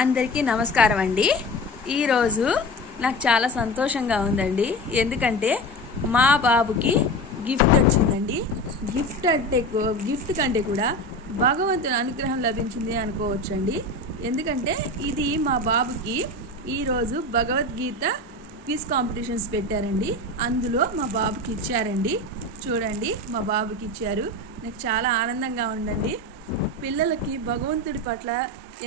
అందరికీ నమస్కారం అండి. ఈరోజు నాకు చాలా సంతోషంగా ఉందండి. ఎందుకంటే మా బాబుకి గిఫ్ట్ వచ్చిందండి. గిఫ్ట్ కంటే కూడా భగవంతుని అనుగ్రహం లభించింది అనుకోవచ్చండి. ఎందుకంటే ఇది మా బాబుకి ఈరోజు భగవద్గీత క్విజ్ కాంపిటీషన్స్ పెట్టారండి. అందులో మా బాబుకి ఇచ్చారండి. చూడండి, మా బాబుకి ఇచ్చారు. నాకు చాలా ఆనందంగా ఉందండి. పిల్లలకి భగవంతుడి పట్ల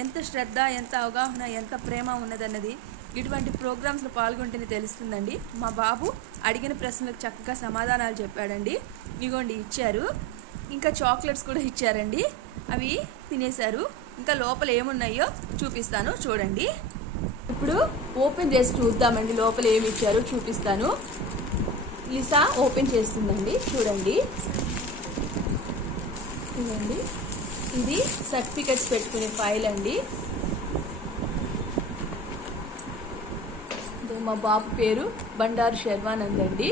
ఎంత శ్రద్ధ, ఎంత అవగాహన, ఎంత ప్రేమ ఉన్నదన్నది ఇటువంటి ప్రోగ్రామ్స్లో పాల్గొంటేనే తెలుస్తుందండి. మా బాబు అడిగిన ప్రశ్నలకు చక్కగా సమాధానాలు చెప్పాడండి. ఇగోండి ఇచ్చారు. ఇంకా చాక్లెట్స్ కూడా ఇచ్చారండి. అవి తినేశారు. ఇంకా లోపల ఏమున్నాయో చూపిస్తాను, చూడండి. ఇప్పుడు ఓపెన్ చేసి చూద్దామండి, లోపల ఏమి ఇచ్చారో చూపిస్తాను. లిసా ఓపెన్ చేస్తుందండి. చూడండి, ఇదండి, ఇది సర్టిఫికెట్స్ పెట్టుకునే ఫైల్ అండి. మా బాబు పేరు బండారు శర్వానంద్ అండి.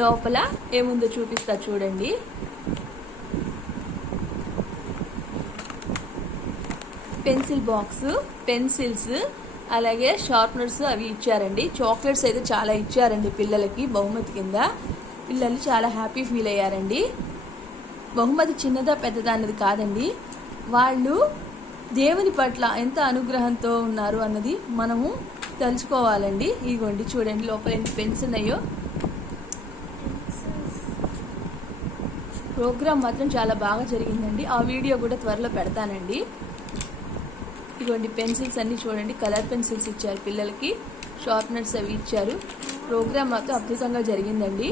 లోపల ఏముందో చూపిస్తా, చూడండి. పెన్సిల్ బాక్స్, పెన్సిల్స్, అలాగే షార్ప్నర్స్ అవి ఇచ్చారండి. చాక్లెట్స్ అయితే చాలా ఇచ్చారండి పిల్లలకి బహుమతి కింద. పిల్లలు చాలా హ్యాపీ ఫీల్ అయ్యారండి. బహుమతి చిన్నదా పెద్దదా అన్నది కాదండి, వాళ్ళు దేవుని పట్ల ఎంత అనుగ్రహంతో ఉన్నారు అన్నది మనము తెలుసుకోవాలండి. ఇదిగోండి చూడండి, లోపల ఎంత పెన్స్ ఉన్నాయో. ప్రోగ్రామ్ మాత్రం చాలా బాగా జరిగిందండి. ఆ వీడియో కూడా త్వరలో పెడతానండి. ఇదిగోండి పెన్సిల్స్ అన్నీ చూడండి, కలర్ పెన్సిల్స్ ఇచ్చారు పిల్లలకి, షార్ప్నర్స్ అవి ఇచ్చారు. ప్రోగ్రామ్ మాత్రం అద్భుతంగా జరిగిందండి.